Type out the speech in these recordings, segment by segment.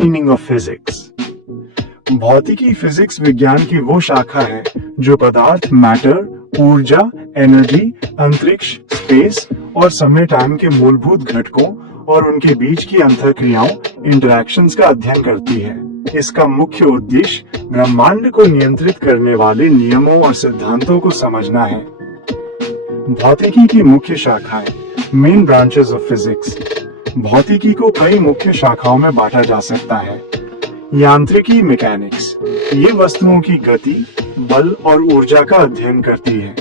Meaning of physics. भौतिकी physics विज्ञान की वो शाखा है जो पदार्थ, मैटर, ऊर्जा, एनर्जी, अंतरिक्ष, स्पेस और समय टाइम के मूलभूत घटकों और उनके बीच की अंतरक्रियाओं, इंटरैक्शंस का अध्ययन करती है। इसका मुख्य उद्देश्य ब्रह्मांड को नियंत्रित करने वाले नियमों और सिद्धांतों को समझना है। भौतिकी की मुख्य शाखाएं, मेन ब्रांचेस ऑफ फिजिक्स। भौतिकी को कई मुख्य शाखाओं में बांटा जा सकता है। यांत्रिकी, मैकेनिक्स, ये वस्तुओं की गति, बल और ऊर्जा का अध्ययन करती है।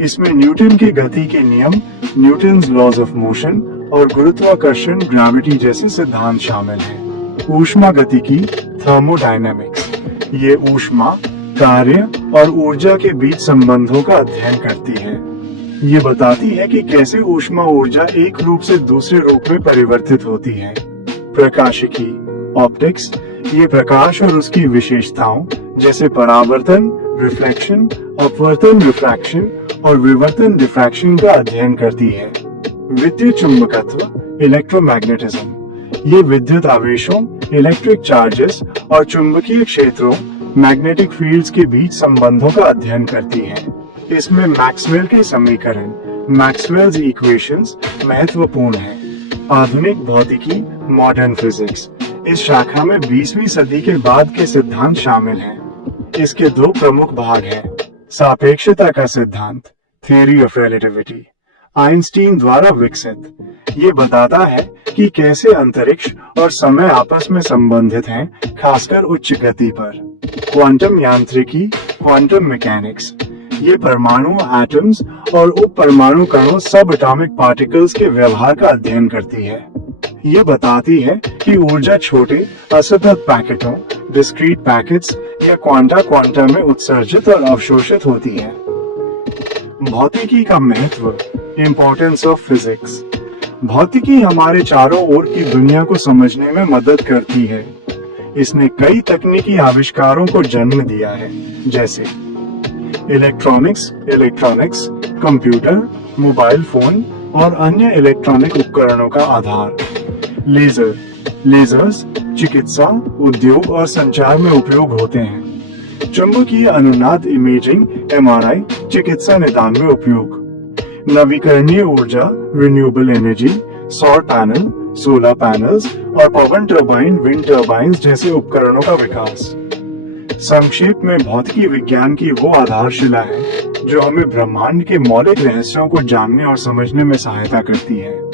इसमें न्यूटन के गति के नियम, न्यूटन्स लॉज ऑफ मोशन और गुरुत्वाकर्षण, ग्रेविटी जैसे सिद्धांत शामिल हैं। ऊष्मा गतिकी, थर्मोडायनेमिक्स, ये ऊष्मा, कार्य और ऊर्जा के बीच संबंधों का अध्ययन करती है। ये बताती है कि कैसे ऊष्मा ऊर्जा एक रूप से दूसरे रूप में परिवर्तित होती है। प्रकाशिकी, ऑप्टिक्स, ये प्रकाश और उसकी विशेषताओं जैसे परावर्तन, रिफ्लेक्शन, अपवर्तन, रिफ्रैक्शन और विवर्तन, डिफ्रैक्शन का अध्ययन करती है। विद्युत चुंबकत्व, इलेक्ट्रोमैग्नेटिज्म, ये विद्युत आवेशों, इलेक्ट्रिक चार्जेस और चुंबकीय क्षेत्रों, मैग्नेटिक फील्ड्स के बीच संबंधों का अध्ययन करती है। इसमें मैक्सवेल के समीकरण, मैक्सवेल्स इक्वेशंस महत्वपूर्ण है। आधुनिक भौतिकी, मॉडर्न फिजिक्स, इस शाखा में 20वीं सदी के बाद के सिद्धांत शामिल हैं। इसके दो प्रमुख भाग हैं। सापेक्षता का सिद्धांत, थ्योरी ऑफ रिलेटिविटी, आइंस्टीन द्वारा विकसित। ये बताता है कि कैसे अंतरिक्ष और समय आपस में संबंधित हैं, खासकर उच्च गति पर। क्वांटम यांत्रिकी, क्वांटम मैकेनिक्स, ये परमाणु, एटम्स और उप परमाणु कणों, सब एटॉमिक पार्टिकल्स के व्यवहार का अध्ययन करती है। ये बताती है कि ऊर्जा छोटे असतत पैकेटों, डिस्क्रीट पैकेट्स या क्वांटा में उत्सर्जित और अवशोषित होती है। भौतिकी का महत्व, इम्पोर्टेंस ऑफ फिजिक्स। भौतिकी हमारे चारों ओर की दुनिया को समझने में मदद करती है। इसने कई तकनीकी आविष्कारों को जन्म दिया है, जैसे इलेक्ट्रॉनिक्स, कंप्यूटर, मोबाइल फोन और अन्य इलेक्ट्रॉनिक उपकरणों का आधार। लेजर्स चिकित्सा, उद्योग और संचार में उपयोग होते हैं। चुंबकीय अनुनाद इमेजिंग, MRI, चिकित्सा निदान में उपयोग। नवीकरणीय ऊर्जा, रिन्यूएबल एनर्जी, सौर पैनल, सोलर पैनल्स और पवन टरबाइन, विंड टरबाइन्स जैसे उपकरणों का विकास। संक्षेप में, भौतिकी विज्ञान की वो आधारशिला है जो हमें ब्रह्मांड के मौलिक रहस्यों को जानने और समझने में सहायता करती है।